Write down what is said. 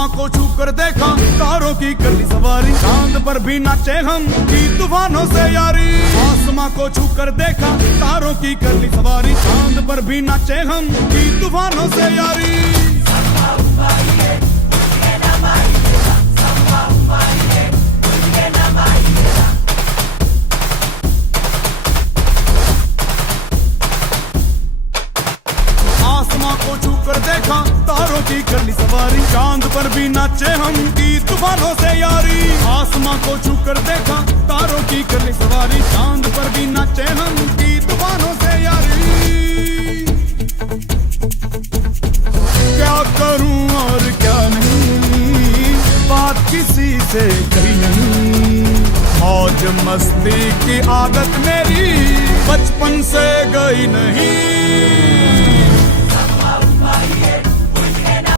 आसमां को छू कर देखा, तारों की कर ली सवारी, चांद पर भी नाचे हम की तूफानों से यारी। आसमां को छू कर देखा, तारों की कर ली सवारी, चांद पर भी नाचे हम की तूफानों से यारी। आसमां को छू कर देखा, तारों की कर ली सवारी, चांद पर भी नाचे हम की तूफानों से यारी। आसमां को छू कर देखा, तारों की कर ली सवारी, चांद पर भी नाचे हम की तूफानों से यारी। क्या करूं और क्या नहीं, बात किसी से कही नहीं। मौज मस्ती की आदत मेरी बचपन से गई नहीं।